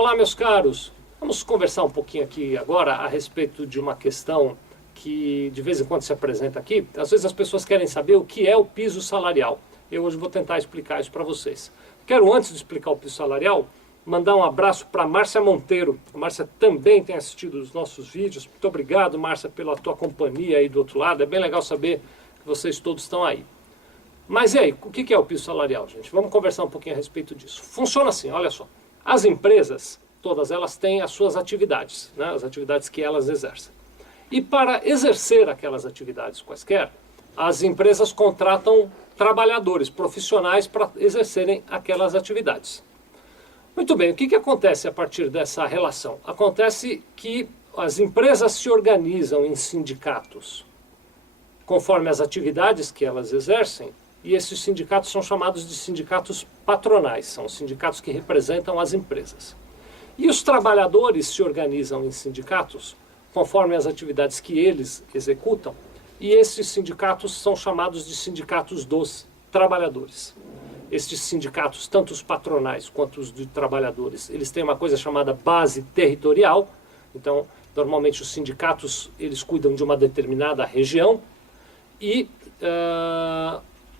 Olá, meus caros. Vamos conversar um pouquinho aqui agora a respeito de uma questão que de vez em quando se apresenta aqui. Às vezes as pessoas querem saber o que é o piso salarial. Eu hoje vou tentar explicar isso para vocês. Quero, antes de explicar o piso salarial, mandar um abraço para a Márcia Monteiro. A Márcia também tem assistido os nossos vídeos. Muito obrigado, Márcia, pela tua companhia aí do outro lado. É bem legal saber que vocês todos estão aí. Mas e aí, o que é o piso salarial, gente? Vamos conversar um pouquinho a respeito disso. Funciona assim, olha só. As empresas, todas elas têm as suas atividades, né? As atividades que elas exercem. E para exercer aquelas atividades quaisquer, as empresas contratam trabalhadores, profissionais para exercerem aquelas atividades. Muito bem, o que acontece a partir dessa relação? Acontece que as empresas se organizam em sindicatos conforme as atividades que elas exercem, e esses sindicatos são chamados de sindicatos patronais, são sindicatos que representam as empresas. E os trabalhadores se organizam em sindicatos conforme as atividades que eles executam, e esses sindicatos são chamados de sindicatos dos trabalhadores. Estes sindicatos, tanto os patronais quanto os de trabalhadores, eles têm uma coisa chamada base territorial. Então, normalmente os sindicatos, eles cuidam de uma determinada região, e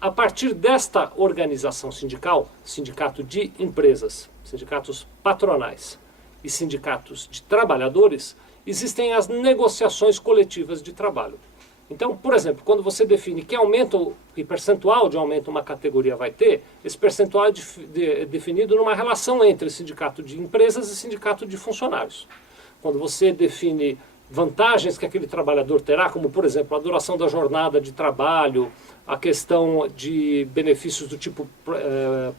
a partir desta organização sindical, sindicato de empresas, sindicatos patronais e sindicatos de trabalhadores, existem as negociações coletivas de trabalho. Então, por exemplo, quando você define que aumento e percentual de aumento uma categoria vai ter, esse percentual é definido numa relação entre sindicato de empresas e sindicato de funcionários. Quando você define vantagens que aquele trabalhador terá, como, por exemplo, a duração da jornada de trabalho, a questão de benefícios do tipo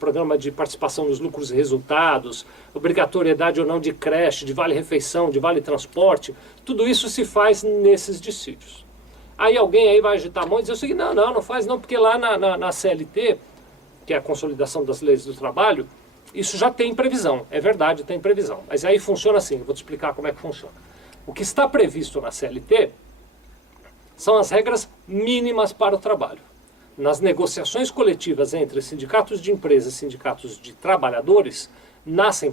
programa de participação nos lucros e resultados, obrigatoriedade ou não de creche, de vale-refeição, de vale-transporte, tudo isso se faz nesses dissídios. Aí alguém aí vai agitar a mão e dizer o seguinte, não faz não, porque lá na CLT, que é a Consolidação das Leis do Trabalho, isso já tem previsão, é verdade, tem previsão. Mas aí funciona assim, eu vou te explicar como é que funciona. O que está previsto na CLT são as regras mínimas para o trabalho. Nas negociações coletivas entre sindicatos de empresas e sindicatos de trabalhadores,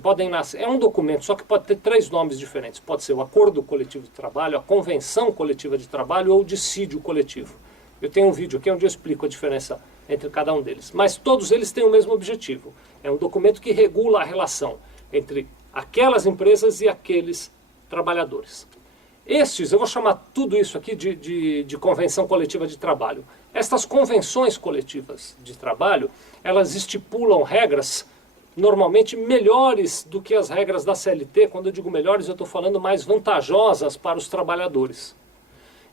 podem nascer, é um documento, só que pode ter 3 nomes diferentes. Pode ser o Acordo Coletivo de Trabalho, a Convenção Coletiva de Trabalho ou o Dissídio Coletivo. Eu tenho um vídeo aqui onde eu explico a diferença entre cada um deles. Mas todos eles têm o mesmo objetivo. É um documento que regula a relação entre aquelas empresas e aqueles trabalhadores. Eu vou chamar tudo isso aqui de Convenção Coletiva de Trabalho. Estas convenções coletivas de trabalho, elas estipulam regras normalmente melhores do que as regras da CLT. Quando eu digo melhores, eu estou falando mais vantajosas para os trabalhadores.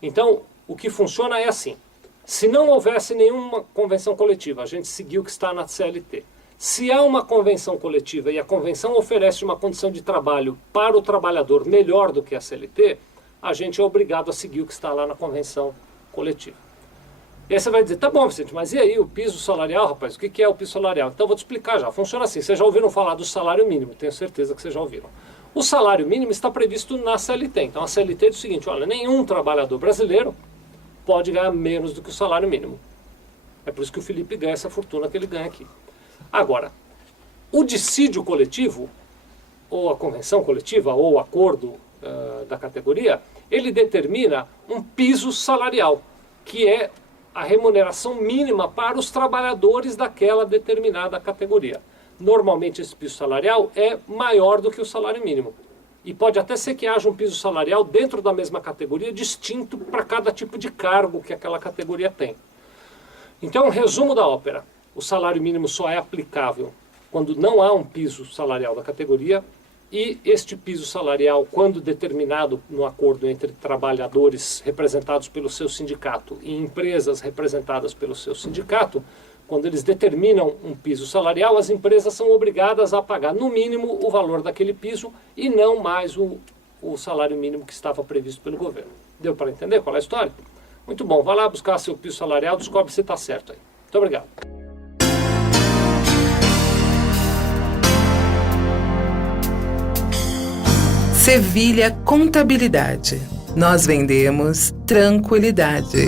Então, o que funciona é assim. Se não houvesse nenhuma convenção coletiva, a gente seguiu o que está na CLT. Se há uma convenção coletiva e a convenção oferece uma condição de trabalho para o trabalhador melhor do que a CLT, a gente é obrigado a seguir o que está lá na convenção coletiva. E aí você vai dizer, tá bom, Vicente, mas e aí o piso salarial, rapaz? O que é o piso salarial? Então eu vou te explicar já. Funciona assim, vocês já ouviram falar do salário mínimo, tenho certeza que vocês já ouviram. O salário mínimo está previsto na CLT. Então a CLT diz o seguinte, olha, nenhum trabalhador brasileiro pode ganhar menos do que o salário mínimo. É por isso que o Felipe ganha essa fortuna que ele ganha aqui. Agora, o dissídio coletivo, ou a convenção coletiva, ou o acordo da categoria, ele determina um piso salarial, que é a remuneração mínima para os trabalhadores daquela determinada categoria. Normalmente esse piso salarial é maior do que o salário mínimo. E pode até ser que haja um piso salarial dentro da mesma categoria, distinto para cada tipo de cargo que aquela categoria tem. Então, resumo da ópera. O salário mínimo só é aplicável quando não há um piso salarial da categoria, e este piso salarial, quando determinado no acordo entre trabalhadores representados pelo seu sindicato e empresas representadas pelo seu sindicato, quando eles determinam um piso salarial, as empresas são obrigadas a pagar no mínimo o valor daquele piso e não mais o salário mínimo que estava previsto pelo governo. Deu para entender qual é a história? Muito bom, vai lá buscar seu piso salarial, descobre se está certo aí. Muito obrigado. Sevilha Contabilidade. Nós vendemos tranquilidade.